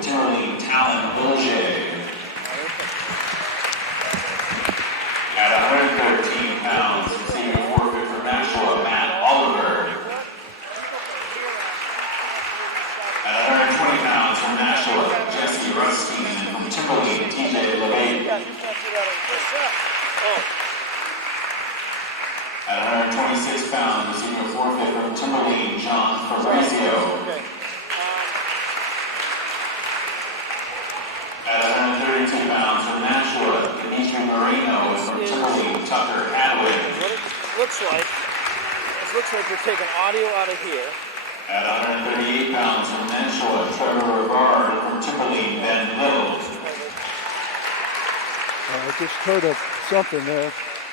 from Timberlane, Talon Bolge. At 113 pounds, receiving a forfeit from Nashua, Matt Oliver. At 120 pounds from Nashua, Jesse Rustin, and from Timberlane, TJ LeBay. At 126 pounds, receiving a forfeit from Timberlane, John Fabrizio. At 132 pounds from Nashua, Dimitri Moreno, and from Timberlane, Tucker Hadwin. What it looks like we're taking audio out of here. At 138 pounds from Nashua, Trevor Rivard, and from Timberlane, Ben Mills. I just heard of something there.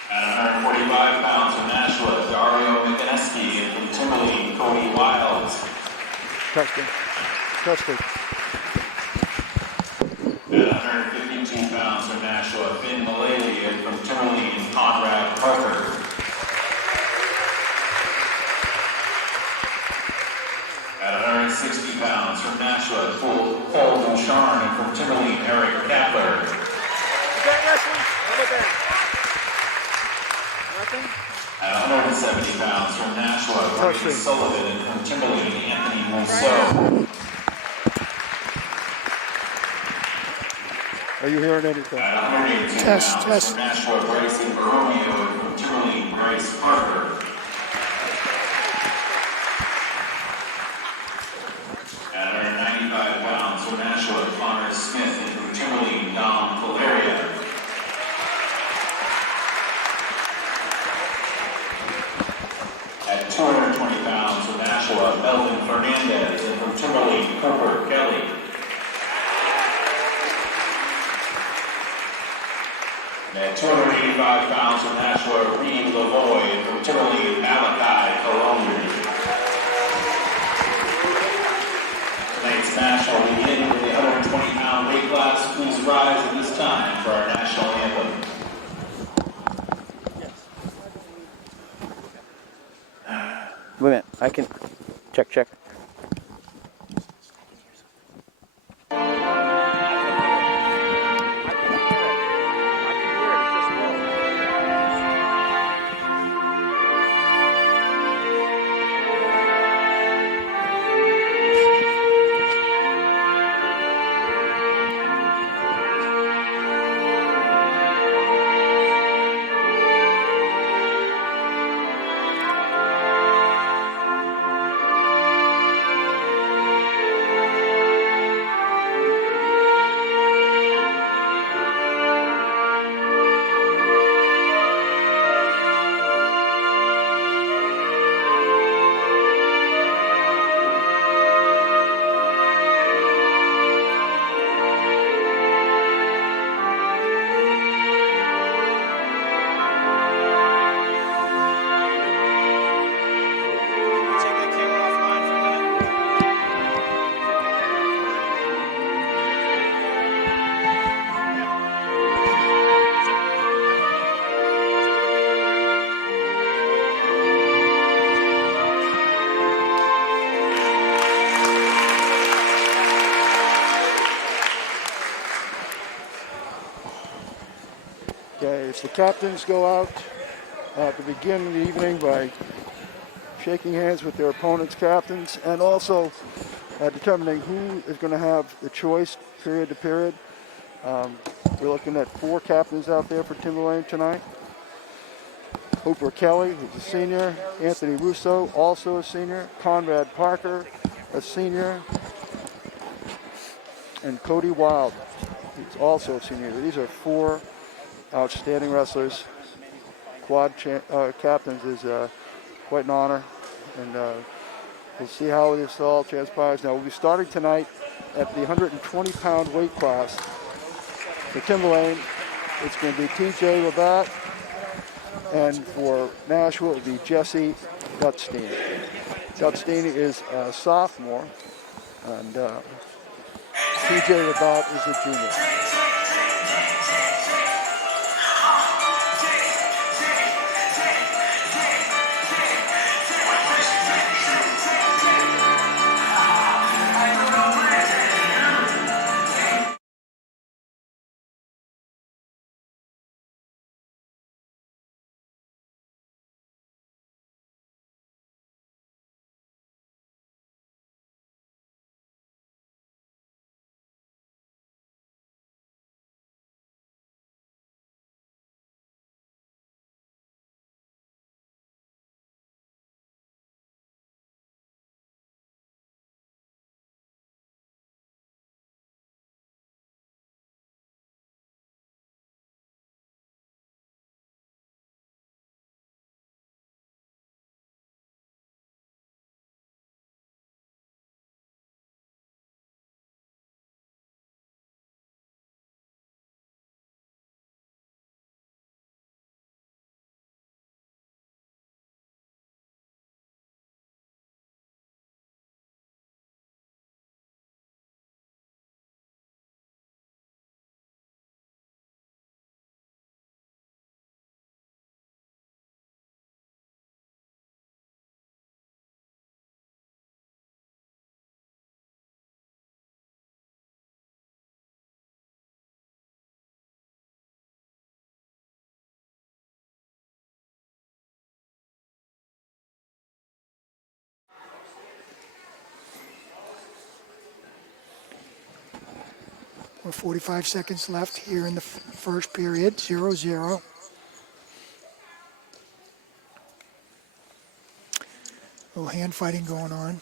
At 145 pounds from Nashua, Dario Mikaneski, and from Timberlane, Cody Wiles. Testing. At 152 pounds from Nashua, Finn Mullally, and from Timberlane, Conrad Parker. At 160 pounds from Nashua, Paul Bouchard, and from Timberlane, Eric Kapler. How about that? Nothing? At 170 pounds from Nashua, Brady Sullivan, and from Timberlane, Anthony Mousseau. Are you hearing anything? At 182 pounds from Nashua, Bryson Baromeo, and from Timberlane, Bryce Parker. At 195 pounds from Nashua, Connor Smith, and from Timberlane, Dom Valeria. At 220 pounds from Nashua, Melvin Fernandez, and from Timberlane, Cooper Kelly. At 285 pounds from Nashua, Reed Lavoy, and from Timberlane, Malachi Colombi. Tonight's match will begin with the 120-pound weight class. Please rise at this time for our national anthem. Wait a minute, I can check. Okay, so the captains go out to begin the evening by shaking hands with their opponent's captains and also determining who is going to have the choice period to period. We're looking at 4 captains out there for Timberlane tonight. Hooper Kelly, who's a senior. Anthony Russo, also a senior. Conrad Parker, a senior. And Cody Wild, who's also a senior. These are 4 outstanding wrestlers. Quad captains is quite an honor, and we'll see how this all transpires. Now, we'll be starting tonight at the 120-pound weight class. For Timberlane, it's going to be TJ Labatt, and for Nashua, it will be Jesse Gutstein. Gutstein is a sophomore, and TJ Labatt is a junior. With 45 seconds left here in the first period, 0-0. A little hand fighting going on.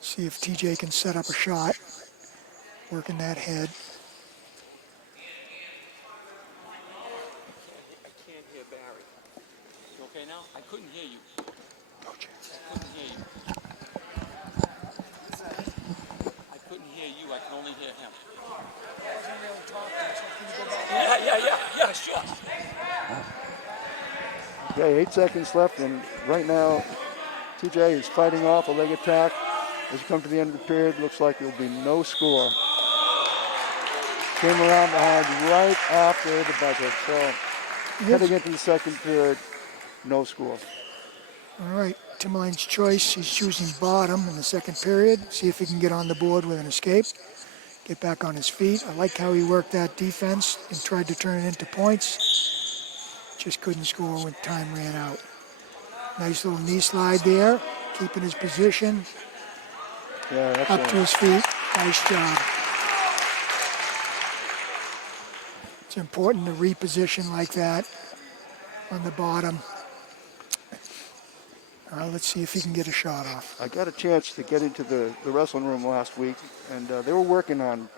See if TJ can set up a shot. Working that head. I can't hear Barry. You okay now? I couldn't hear you. No chance. I couldn't hear you. I couldn't hear you. I could only hear him. Yeah, sure. Okay, 8 seconds left, and right now, TJ is fighting off a leg attack. As you come to the end of the period, looks like there will be no score. Came around behind right after the buzzer, so heading into the second period, no score. All right, Timberlane's choice. He's choosing bottom in the second period. See if he can get on the board with an escape. Get back on his feet. I like how he worked that defense and tried to turn it into points. Just couldn't score when time ran out. Nice little knee slide there, keeping his position. Yeah, Up to his feet. Nice job. It's important to reposition like that on the bottom. Let's see if he can get a shot off. I got a chance to get into the wrestling room last week, and they were working on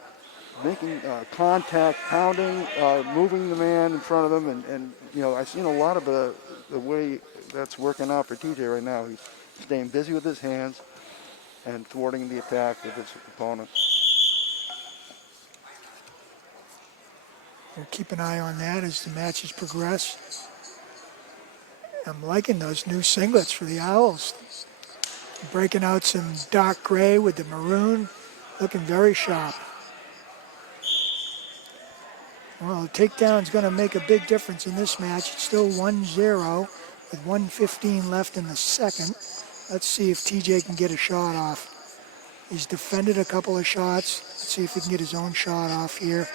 making contact, pounding, moving the man in front of them, and you know, I've seen a lot of the way that's working out for TJ right now. He's staying busy with his hands and thwarting the attack of his opponent. We'll keep an eye on that as the matches progress. I'm liking those new singlets for the Owls. Breaking out some dark gray with the maroon, looking very sharp. Well, the takedown's going to make a big difference in this match. It's still 1-0 with 1:15 left in the second. Let's see if TJ can get a shot off. He's defended a couple of shots. Let's see if he can get his own shot off here.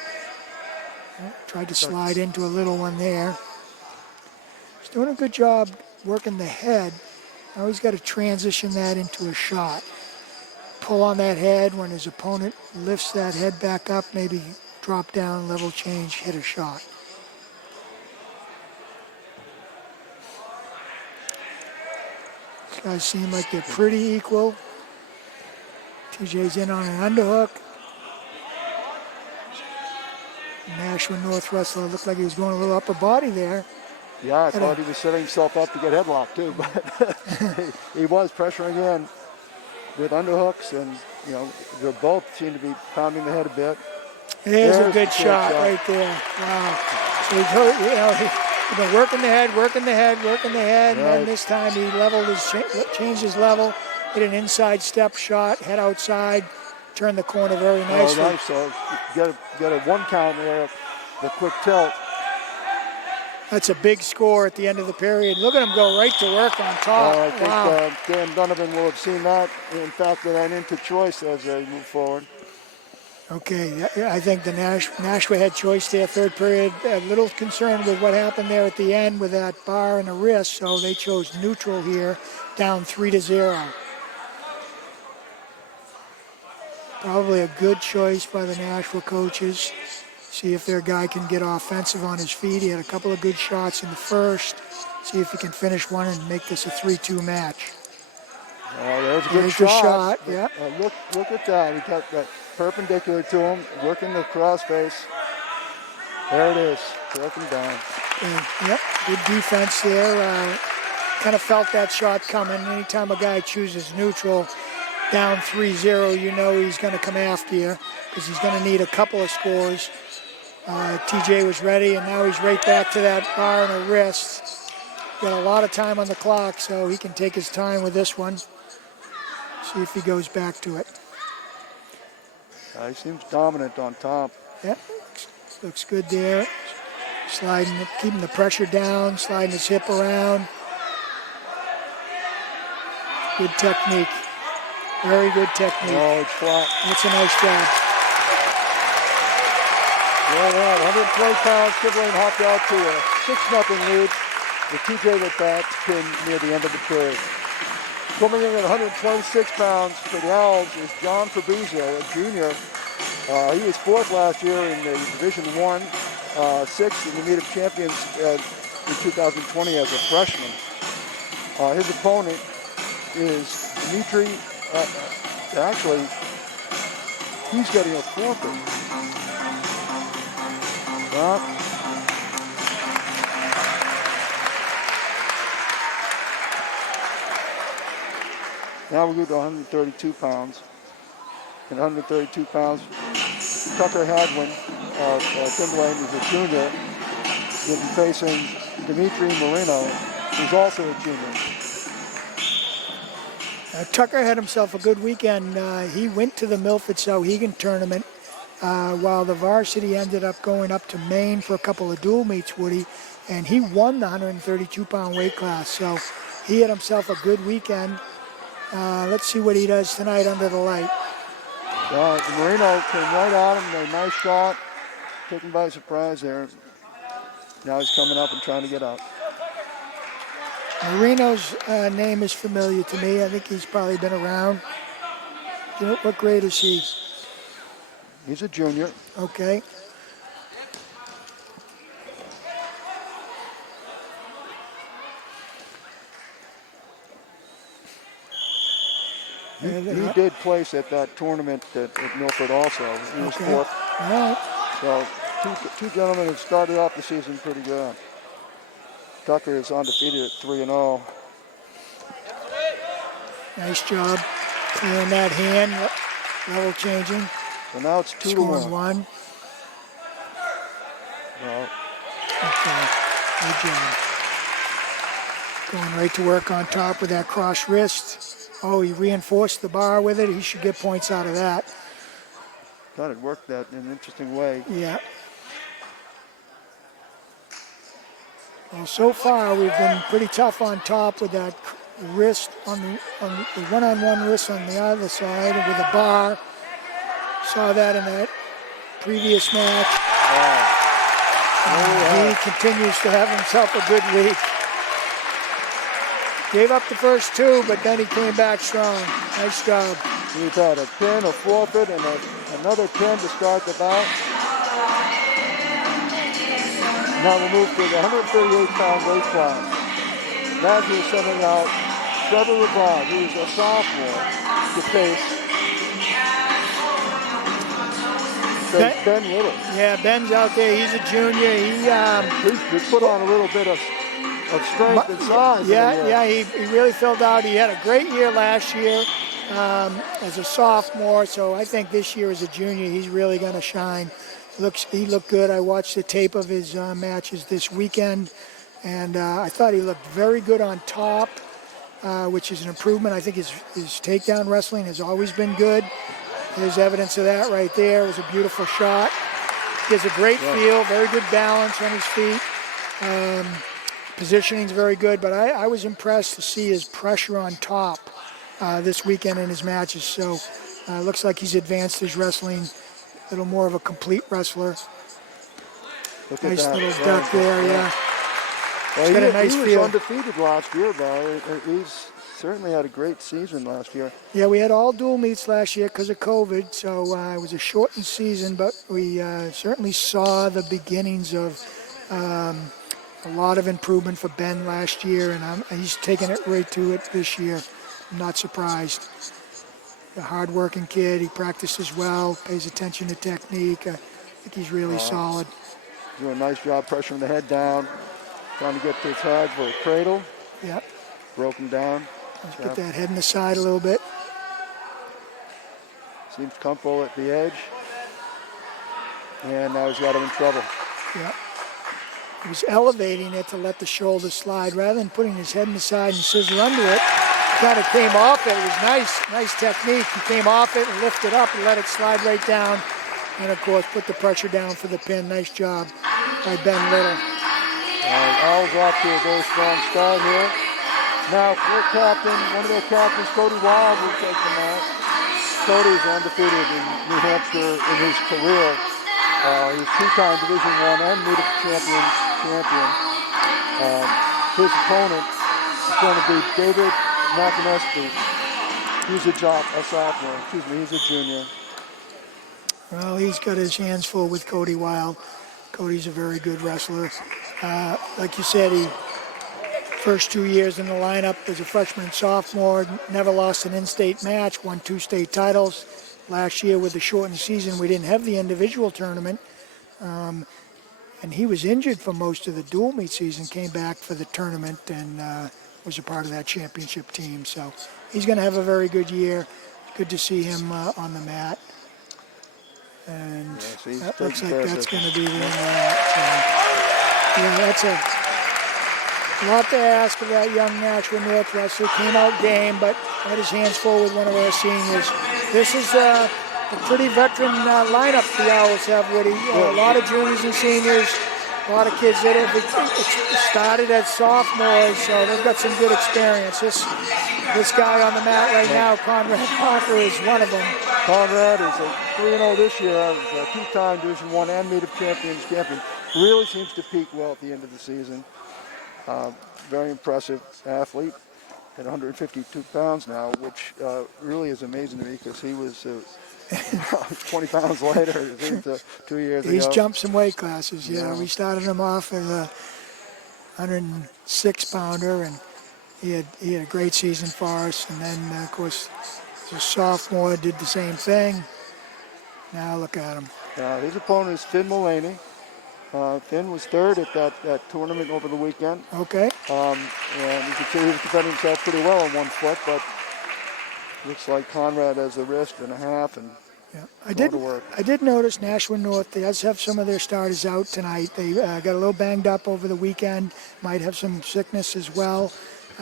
Tried to slide into a little one there. He's doing a good job working the head. Now he's got to transition that into a shot. Pull on that head when his opponent lifts that head back up, maybe drop down, level change, hit a shot. These guys seem like they're pretty equal. TJ's in on an underhook. Nashua North wrestler looked like he was going a little upper body there. Yeah, I thought he was setting himself up to get headlocked too, but he was pressuring in with underhooks, and you know, they both seem to be pounding the head a bit. There's a good shot right there. Wow. So he's been working the head, Right. and then this time he leveled changed his level, hit an inside step shot, head outside, turned the corner very nicely. Oh, nice. So get a 1 count there, the quick tilt. That's a big score at the end of the period. Look at him go right to work on top. I think Wow. Dan Donovan will have seen that. In fact, that into choice as they move forward. Okay, I think the Nashua had choice there, third period. A little concerned with what happened there at the end with that bar and the wrist, so they chose neutral here, down 3-0. Probably a good choice by the Nashua coaches. See if their guy can get offensive on his feet. He had a couple of good shots in the first. See if he can finish one and make this a 3-2 match. There's a good There's the shot, But, yeah. Look at that. He got that perpendicular to him, working the crossface. There it is, broken down. And, yep, good defense there. Kind of felt that shot coming. Anytime a guy chooses neutral, down 3-0, you know he's going to come after you because he's going to need a couple of scores. TJ was ready, and now he's right back to that bar and a wrist. Got a lot of time on the clock, so he can take his time with this one. See if he goes back to it. He seems dominant on top. Yep, looks good there. Sliding, keeping the pressure down, sliding his hip around. Good technique. Very good technique. Oh, it's flat. That's a nice job. Yeah, 120 pounds. Timberlane hopped out to a 6-0 lead with TJ with that pin near the end of the period. Coming in at 126 pounds for the Owls is John Fabrizio, a junior He was 4th last year in the Division I, 6th in the Meet of Champions in 2020 as a freshman. His opponent is Dimitri. Actually, he's getting a forfeit. Now we go to 132 pounds. And 132 pounds, Tucker Hadwin of Timberlane is a junior. He'll be facing Dimitri Marino, who's also a junior. Tucker had himself a good weekend. He went to the Milford Sauhegan tournament while the varsity ended up going up to Maine for a couple of dual meets, Woody, and he won the 132-pound weight class. So he had himself a good weekend. Let's see what he does tonight under the light. Marino came right at him, a nice shot, took him by surprise there. Now he's coming up and trying to get out. Marino's name is familiar to me. I think he's probably been around. You know, what grade is he? He's a junior. Okay. He did place at that tournament at Milford also. He was 4th. All right. So two gentlemen have started off the season pretty good. Tucker is undefeated at 3-0. Nice job clearing that hand, level changing. So now it's 2-1. Scoring 1. Well, Okay, good job. Going right to work on top with that cross wrist. Oh, he reinforced the bar with it. He should get points out of that. thought it worked that in an interesting way. Yeah. Well, so far we've been pretty tough on top with that wrist on the one-on-one wrist on the other side with a bar. Saw that in that previous match. He continues to have himself a good week. Gave up the first 2, but then he came back strong. Nice job. We've had a pin, a forfeit, and another pin to start the bout. Now we'll move to the 138-pound weight class. Nashua is sending out Trevor Rivard, who is a sophomore, to face Ben Little. Yeah, Ben's out there. He's a junior. He put on a little bit of strength and size. Yeah, he really filled out. He had a great year last year as a sophomore, so I think this year as a junior, he's really going to shine. He looked good. I watched the tape of his matches this weekend, and I thought he looked very good on top, which is an improvement. I think his takedown wrestling has always been good. There's evidence of that right there. It was a beautiful shot. He has a great feel, very good balance on his feet. Positioning's very good, but I was impressed to see his pressure on top this weekend in his matches. So looks like he's advanced his wrestling, a little more of a complete wrestler. Nice little duck there, yeah. Well, He's got a nice he was feel. undefeated last year, though. He's certainly had a great season last year. Yeah, we had all dual meets last year because of COVID, so it was a shortened season, but we certainly saw the beginnings of a lot of improvement for Ben last year, and he's taking it right to it this year. I'm not surprised. A hard-working kid. He practices well, pays attention to technique. I think he's really solid. Doing a nice job pressuring the head down, trying to get to his head for a cradle. Yep. Broke him down. Let's get that head in the side a little bit. Seems comfortable at the edge. And now he's got him in trouble. Yep. He was elevating it to let the shoulder slide rather than putting his head in the side and scissor under it. Kind of came off it. It was nice technique. He came off it and lifted up and let it slide right down. And of course, put the pressure down for the pin. Nice job by Ben Little. Owls off to a very strong start here. Now, their captain, one of their captains, Cody Wild, will take the match. Cody is undefeated in New Hampshire in his career. He's two-time Division I and Meet of Champions champion. His opponent is going to be David McInnesby. He's a sophomore. He's a junior. Well, he's got his hands full with Cody Wild. Cody's a very good wrestler. Like you said, he first 2 years in the lineup as a freshman and sophomore, never lost an in-state match, won 2 state titles. Last year with the shortened season, we didn't have the individual tournament. And he was injured for most of the dual meet season, came back for the tournament and was a part of that championship team. So he's going to have a very good year. Good to see him on the mat. And that looks like that's going to be the end of that. So, yeah, that's a lot to ask of that young Nashua North wrestler. Came out game, but had his hands full with one of our seniors. This is a pretty veteran lineup the Owls have, Woody. A lot of juniors and seniors, a lot of kids that have started as sophomores, so they've got some good experience. This guy on the mat right now, Conrad Parker, is one of them. Conrad is a 3-0 this year, a 2-time Division I and Native Champions champion. Really seems to peak well at the end of the season. Very impressive athlete at 152 pounds now, which really is amazing to me because he was 20 pounds lighter 2 years ago. He's jumped some weight classes, yeah. We started him off as a 106-pounder, and he had a great season for us. And then, of course, as a sophomore, did the same thing. Now look at him. His opponent is Finn Mullaney. Finn was third at that tournament over the weekend. Okay. And you can see he was defending himself pretty well on one foot, but looks like Conrad has a wrist and a half and I did notice Nashua North does have some of their starters out tonight. They got a little banged up over the weekend, might have some sickness as well.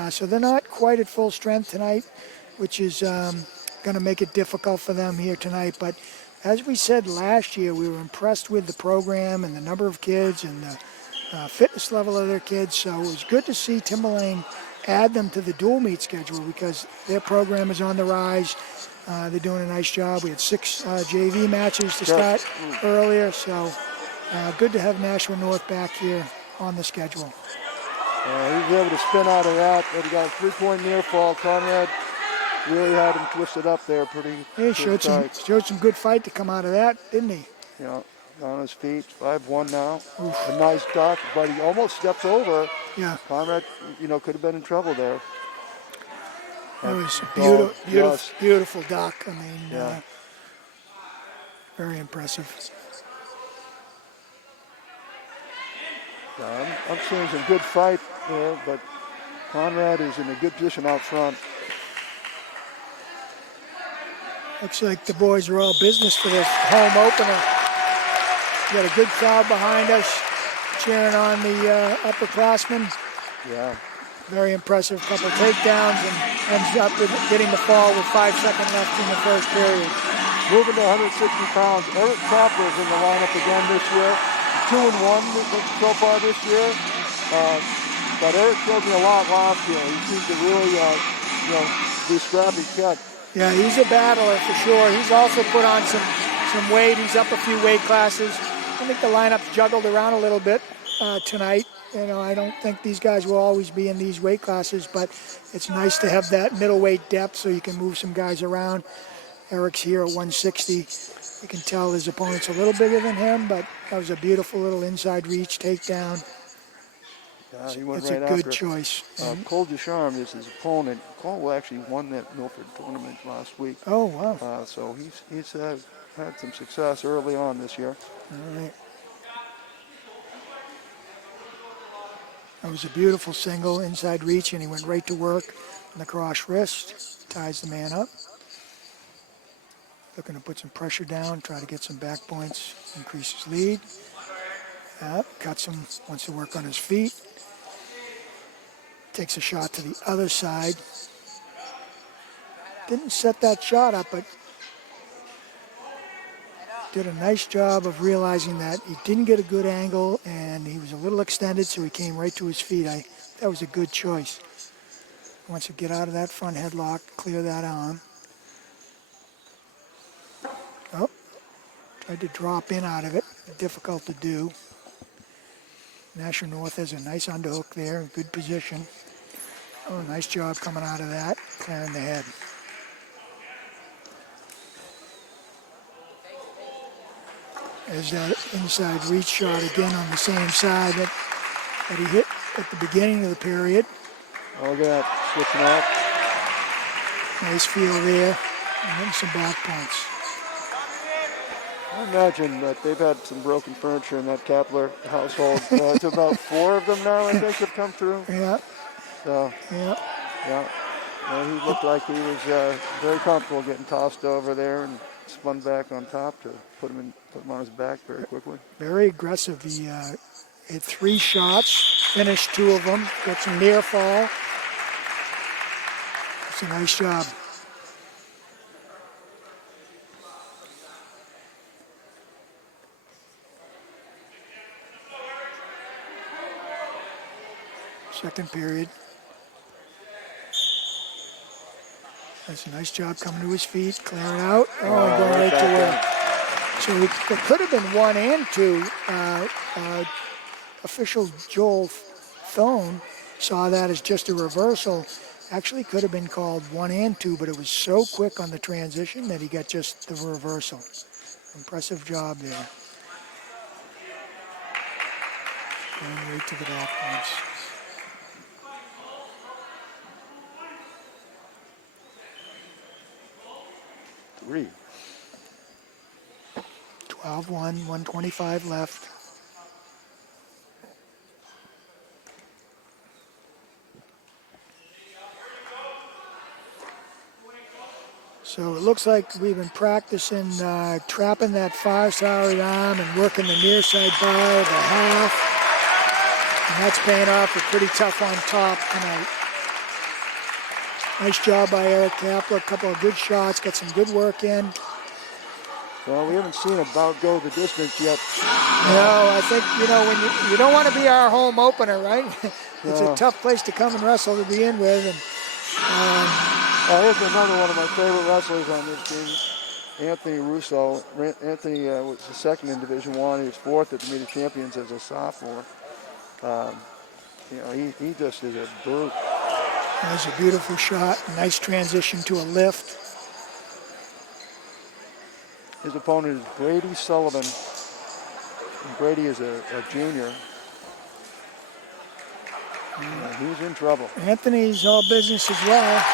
So they're not quite at full strength tonight, which is going to make it difficult for them here tonight. But as we said last year, we were impressed with the program and the number of kids and the fitness level of their kids. So it was good to see Timberlane add them to the dual meet schedule because their program is on the rise. They're doing a nice job. We had 6 JV matches to start earlier, so good to have Nashua North back here on the schedule. He was able to spin out of that, but he got a 3-point near fall. Conrad really had him twisted up there pretty showed some good fight to come out of that, didn't he? Yeah, on his feet, 5-1 now. Oof. A nice duck, but he almost steps over. Yeah. Conrad, could have been in trouble there. That was a beautiful duck. I mean, very impressive. I'm seeing some good fight there, but Conrad is in a good position out front. Looks like the boys are all business for this home opener. We got a good crowd behind us cheering on the upperclassmen. Yeah. Very impressive couple takedowns and ends up with getting the fall with 5 seconds left in the first period. Moving to 160 pounds. Eric Cropper is in the lineup again this year. 2-1 so far this year. But Eric showed me a lot last year. He seems to really, be a scrappy kid. Yeah, he's a battler for sure. He's also put on some weight. He's up a few weight classes. I think the lineup's juggled around a little bit tonight. I don't think these guys will always be in these weight classes, but it's nice to have that middleweight depth so you can move some guys around. Eric's here at 160. You can tell his opponent's a little bigger than him, but that was a beautiful little inside reach takedown. He went it's right a good after choice. Cole Ducharme is his opponent. Cole actually won that Milford tournament last week. Oh, wow. So he's had some success early on this year. All right. That was a beautiful single inside reach, and he went right to work on the cross wrist, ties the man up. Looking to put some pressure down, try to get some back points, increase his lead. Cuts him, wants to work on his feet. Takes a shot to the other side. Didn't set that shot up, but did a nice job of realizing that he didn't get a good angle and he was a little extended, so he came right to his feet. That was a good choice. Wants to get out of that front headlock, clear that arm. Oh, tried to drop in out of it. Difficult to do. Nashua North has a nice underhook there, good position. Oh, nice job coming out of that, clearing the head. As that inside reach shot again on the same side that he hit at the beginning of the period. Oh, look at that, switching off. Nice feel there, and then some back points. I imagine that they've had some broken furniture in that Kapler household. It's about 4 of them now, I think, have come through. Yeah. So, yeah. He looked like he was very comfortable getting tossed over there and spun back on top to put him on his back very quickly. Very aggressive. He hit 3 shots, finished 2 of them, got some near fall. It's a nice job. Second period. That's a nice job coming to his feet, clearing out. Oh, and going right to work. So it could have been 1 and 2. Official Joel Thone saw that as just a reversal. Actually could have been called 1 and 2, but it was so quick on the transition that he got just the reversal. Impressive job there. Going right to the back points. Three. 12-1, 125 left. So it looks like we've been practicing trapping that far side arm and working the near side bar, the half. And that's paying off. A pretty tough on top tonight. Nice job by Eric Kapler. A couple of good shots. Got some good work in. Well, we haven't seen about go the distance yet. No, I think, when you don't want to be our home opener, right? It's a tough place to come and wrestle to begin with. And here's another one of my favorite wrestlers on this team, Anthony Russo. Anthony was the second in Division I. He was 4th at the Meet of Champions as a sophomore. He just is a brute. That was a beautiful shot. Nice transition to a lift. His opponent is Brady Sullivan. And Brady is a junior. He's in trouble. Anthony's all business as well.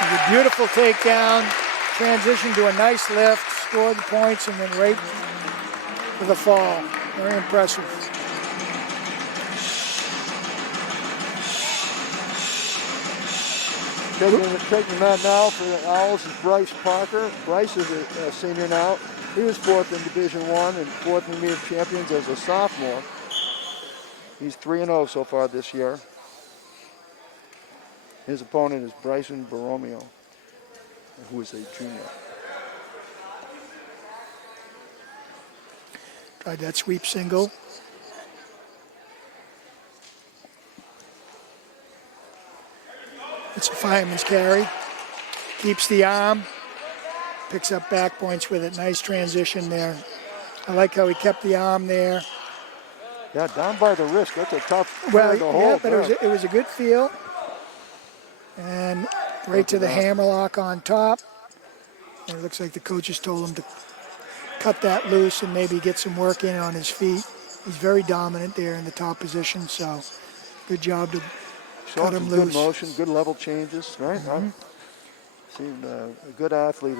A beautiful takedown, transition to a nice lift, scored the points, and then right for the fall. Very impressive. Taking that now for the Owls is Bryce Parker. Bryce is a senior now. He was 4th in Division I and 4th in the Meet of Champions as a sophomore. He's 3-0 so far this year. His opponent is Bryson Borromeo, who is a junior. Tried that sweep single. It's a fireman's carry. Keeps the arm. Picks up back points with it. Nice transition there. I like how he kept the arm there. Yeah, down by the wrist. That's a tough Well, to hold. But it was a good feel. And right to the hammerlock on top. And it looks like the coaches told him to cut that loose and maybe get some work in on his feet. He's very dominant there in the top position, so good job to cut him loose. Good motion, good level changes, right? Mm-hmm. Seen a good athlete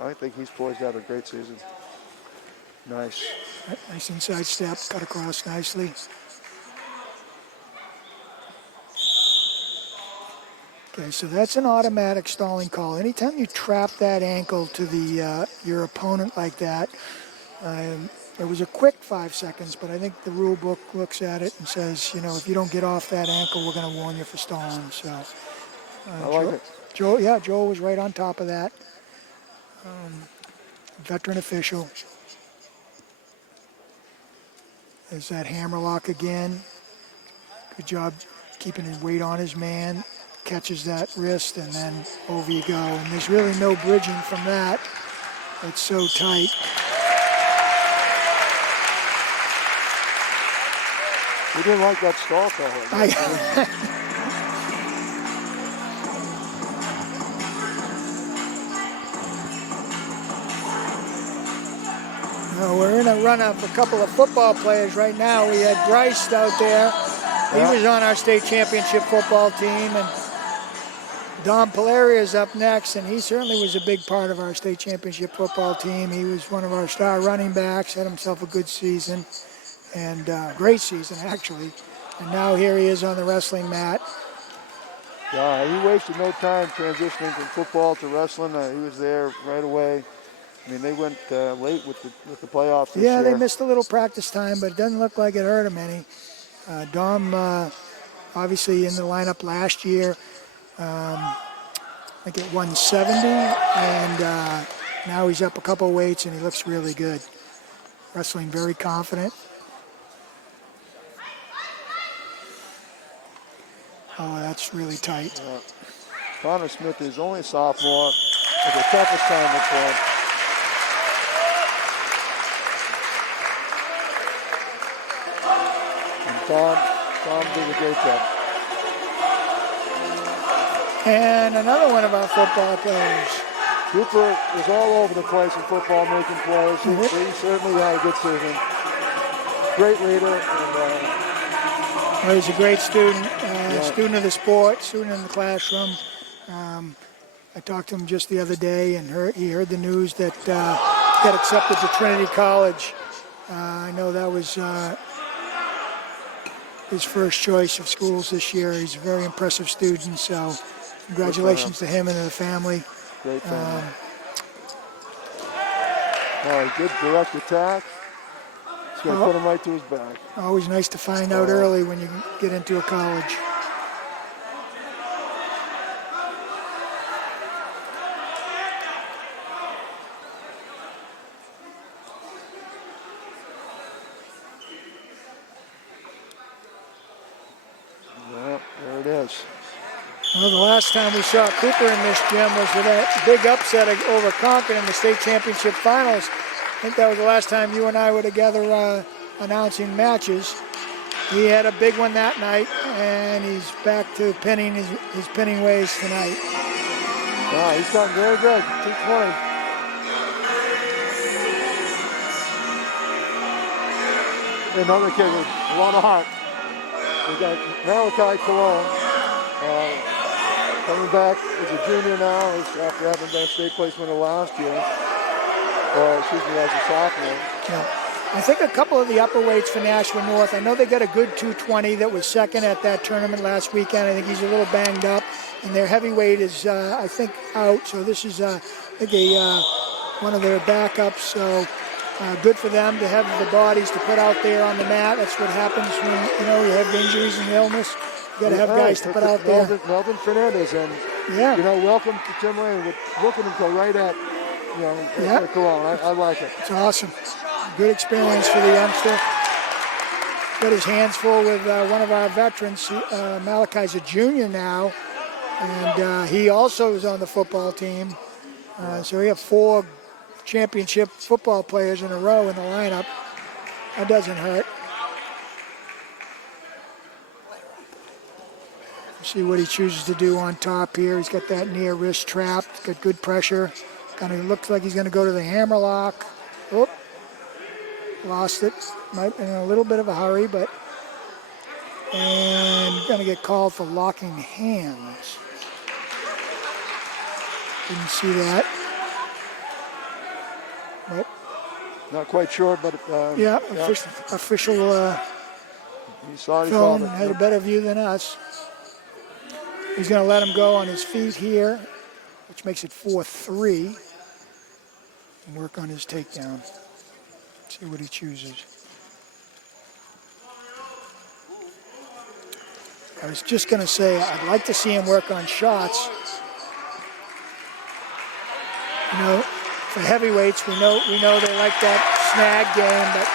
I think he's poised to have a great season. Nice. Nice inside step, cut across nicely. Okay, so that's an automatic stalling call. Anytime you trap that ankle to the your opponent like that, it was a quick 5 seconds, but I think the rule book looks at it and says, if you don't get off that ankle, we're going to warn you for stalling. So, I like it. Joel was right on top of that. Veteran official. There's that hammerlock again. Good job keeping his weight on his man. Catches that wrist, and then over you go. And there's really no bridging from that. It's so tight. We didn't like that stall call. No, we're in a run-up for a couple of football players right now. We had Bryce out there. He was on our state championship football team, and Don Polaria is up next, and he certainly was a big part of our state championship football team. He was one of our star running backs, had himself a good season, and great season, actually. And now here he is on the wrestling mat. Yeah, he wasted no time transitioning from football to wrestling. He was there right away. I mean, they went late with the playoffs this year. Yeah, they missed a little practice time, but it doesn't look like it hurt him any. Dom, obviously in the lineup last year, I think at 170, and now he's up a couple weights and he looks really good. Wrestling very confident. Oh, that's really tight. Connor Smith is only a sophomore. It's the toughest time for him. And Tom did a great job. And another one of our football players. Cooper is all over the place in football, making plays. He certainly had a good season. Great leader. And, well, he's a great student, student of the sport, student in the classroom. I talked to him just the other day, and he heard the news that he got accepted to Trinity College. I know that was his first choice of schools this year. He's a very impressive student, so congratulations to him and to the family. Great family. Good direct attack. It's going to put him right to his back. Always nice to find out early when you get into a college. Yeah, there it is. Well, the last time we saw Cooper in this gym was with that big upset over Concord in the state championship finals. I think that was the last time you and I were together announcing matches. He had a big one that night, and he's back to pinning his pinning ways tonight. Wow, he's gotten very good. 220. Another kid with a lot of heart. We got Malachi Cologne coming back as a junior now after having been a state placement last year. Or excuse me, as a sophomore. Yeah. I think a couple of the upper weights for Nashua North, I know they got a good 220 that was second at that tournament last weekend. I think he's a little banged up. And their heavyweight is, I think, out. So this is, I think, one of their backups. So good for them to have the bodies to put out there on the mat. That's what happens when, you have injuries and illness. You got to have guys to put out there. Melvin Fernandez, and, welcome to Timberlane. We're looking to go right at, Cologne. I like it. It's awesome. Good experience for the youngster. Got his hands full with one of our veterans. Malachi's a junior now, and he also is on the football team. So we have 4 championship football players in a row in the lineup. That doesn't hurt. See what he chooses to do on top here. He's got that near wrist trapped. Got good pressure. Kind of looks like he's going to go to the hammer lock. Oop. Lost it. Might be in a little bit of a hurry, but and going to get called for locking hands. Didn't see that. But not quite sure, but official he saw phone had a better view than us. He's going to let him go on his feet here, which makes it 4-3. And work on his takedown. See what he chooses. I was just going to say, I'd like to see him work on shots. For heavyweights, we know they like that snag game, but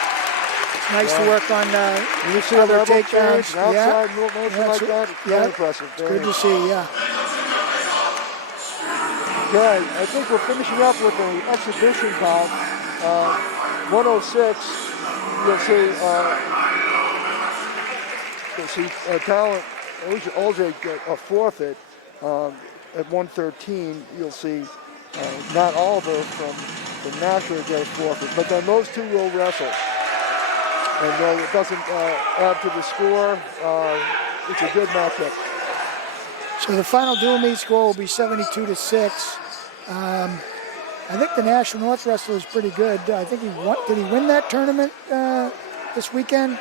it's nice to work on other takedowns. Outside movement like that. It's very impressive. It's good to see, Okay, I think we're finishing up with an exhibition bout. 106. You'll see talent. OJ get a forfeit at 113. You'll see Not all of them from the Nashua get forfeit, but then those two will wrestle. And it doesn't add to the score. It's a good matchup. So the final dual meet score will be 72-6. I think the National North wrestler is pretty good. I think he won. Did he win that tournament this weekend?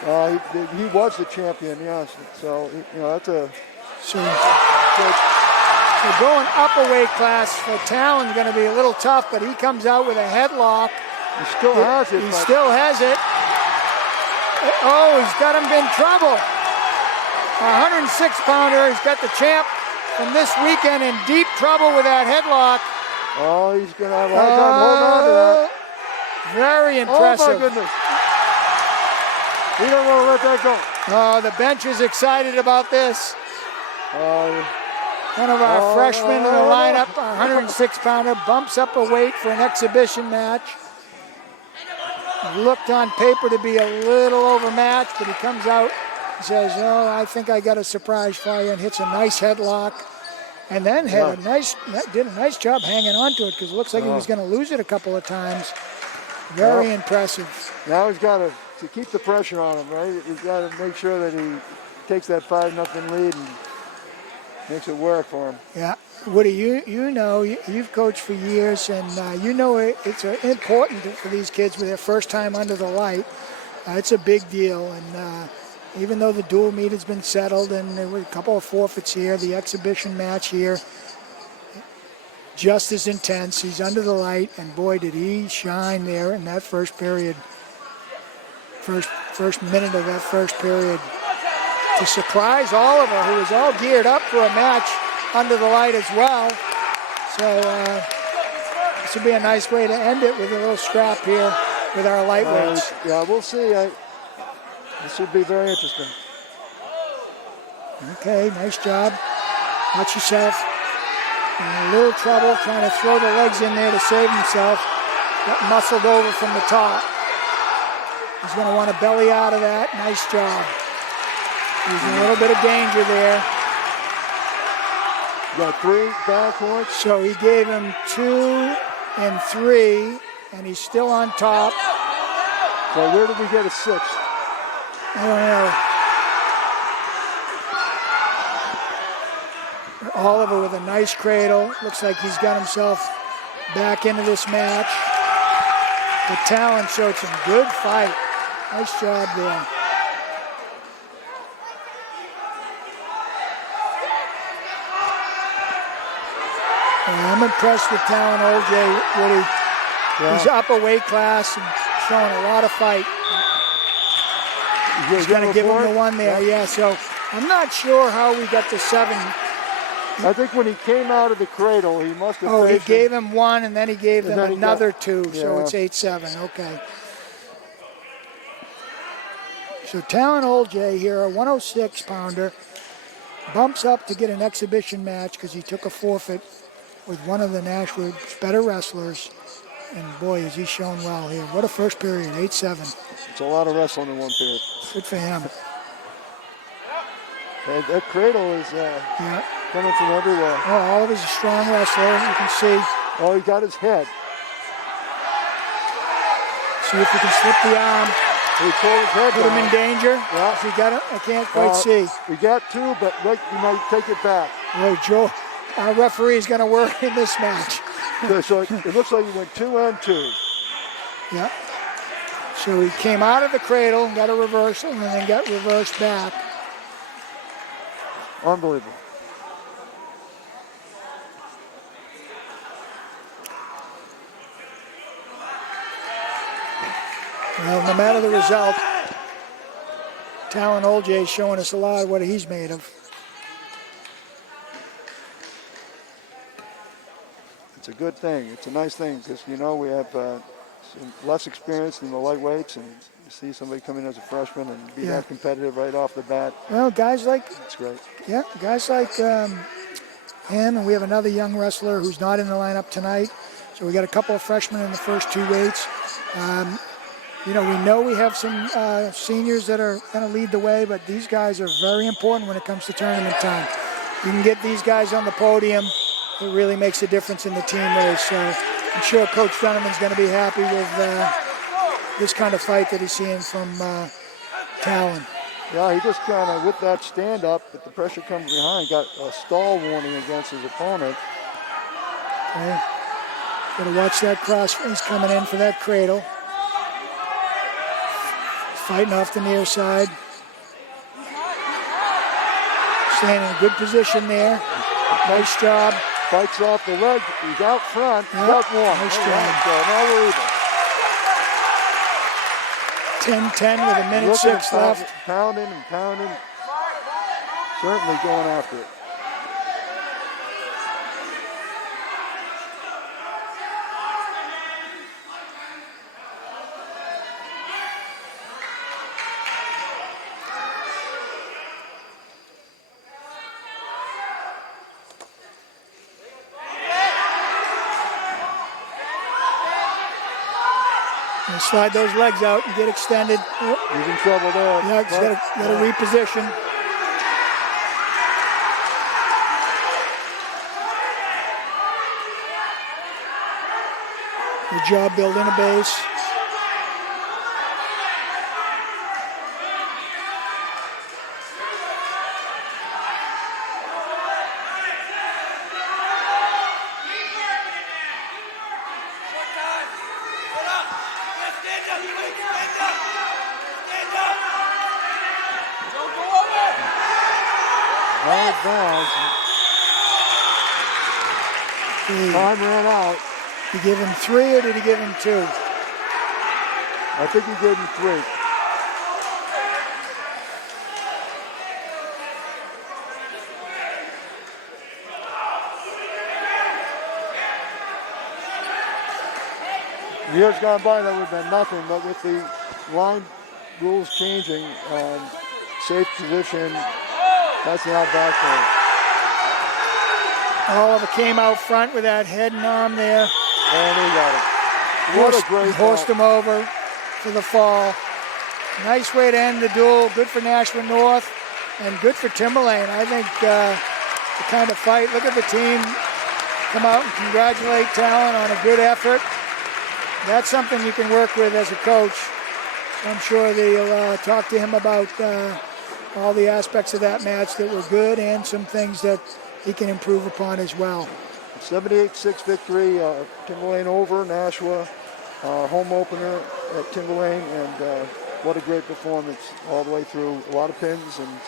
He was the champion, yes. So, that's a... So going up a weight class for Talon's going to be a little tough, but he comes out with a headlock. He still has it. He still has it. Oh, he's got him in trouble. A 106-pounder. He's got the champ from this weekend in deep trouble with that headlock. Oh, he's going to have a hard time holding on to that. Very impressive. Oh, my goodness. He don't want to let that go. Oh, the bench is excited about this. One of our freshmen in the lineup, our 106-pounder, bumps up a weight for an exhibition match. Looked on paper to be a little overmatched, but he comes out and says, "Oh, I think I got a surprise for you," and hits a nice headlock. And then did a nice job hanging on to it, because it looks like he was going to lose it a couple of times. Very impressive. Now he's got to keep the pressure on him, right? He's got to make sure that he takes that 5-0 lead and makes it work for him. Yeah. Woody, you've coached for years, and it's important for these kids with their first time under the light. It's a big deal, and even though the dual meet has been settled and there were a couple of forfeits here, the exhibition match here, just as intense. He's under the light, and boy, did he shine there in that first period. First minute of that first period. To surprise Oliver, who was all geared up for a match under the light as well. So this would be a nice way to end it with a little scrap here with our lightweights. Yeah, we'll see. This should be very interesting. Okay, nice job. Watch yourself. In a little trouble trying to throw the legs in there to save himself. Got muscled over from the top. He's going to want to belly out of that. Nice job. He's in a little bit of danger there. Got 3 back points. So he gave him 2 and 3, and he's still on top. So where did we get a 6th? I don't know. Oliver with a nice cradle. Looks like he's got himself back into this match. But Talon showed some good fight. Nice job there. I'm impressed with Talon OJ, Woody. Yeah. He's up a weight class and showing a lot of fight. He's going to give him the 1 there, yeah. So I'm not sure how we got the 7. I think when he came out of the cradle, he must have. Oh, he gave him 1, and then he gave them another 2, yeah. so it's 8-7. Okay. So Talon OJ here, a 106-pounder, bumps up to get an exhibition match because he took a forfeit with one of the Nashua's better wrestlers. And boy, has he shown well here. What a first period, 8-7. It's a lot of wrestling in 1 period. Good for him. That cradle is coming from everywhere. Oh, Oliver's a strong wrestler, you can see. Oh, he got his head. See if he can slip the arm. He pulled his head Put down. him in danger. Yeah. Has he got it? I can't quite see. We got 2, but he might take it back. Well, Joe, our referee is going to work in this match. So it looks like he went 2 and 2. Yeah. So he came out of the cradle, got a reversal, and then got reversed back. Unbelievable. Well, no matter the result, Talon OJ is showing us a lot of what he's made of. It's a good thing. It's a nice thing because, we have some less experience in the lightweights, and you see somebody come in as a freshman and be that competitive right off the bat. Well, guys like... It's great. Yeah, guys like him, and we have another young wrestler who's not in the lineup tonight. So we got a couple of freshmen in the first 2 weights. We know we have some seniors that are going to lead the way, but these guys are very important when it comes to tournament time. You can get these guys on the podium, it really makes a difference in the team race. So I'm sure Coach Dunneman's going to be happy with this kind of fight that he's seeing from Talon. Yeah, he just kind of, with that stand-up, if the pressure comes behind, got a stall warning against his opponent. Okay. Got to watch that cross. He's coming in for that cradle. Fighting off the near side. Staying in a good position there. Nice job. Fights off the leg. He's out front. He's got one. Nice job. So now we're even. 10-10 with a minute 6 left. Pounding and pounding. Certainly going after it. And slide those legs out and get extended. Oh, He's in trouble there. yeah, just got to reposition. Good job building a base. Time ran out. Did he give him 3 or did he give him 2? I think he gave him 3. Years gone by, that would have been nothing, but with the line rules changing, safe position, that's an out back point. Oliver came out front with that head and arm there. And he got him. What a great horsed him over for the fall. Nice way to end the duel. Good for Nashua North and good for Timberlane. I think the kind of fight, look at the team come out and congratulate Talon on a good effort. That's something you can work with as a coach. I'm sure they'll talk to him about all the aspects of that match that were good and some things that he can improve upon as well. 78-6 victory, Timberlane over Nashua, home opener at Timberlane, and what a great performance all the way through. A lot of pins and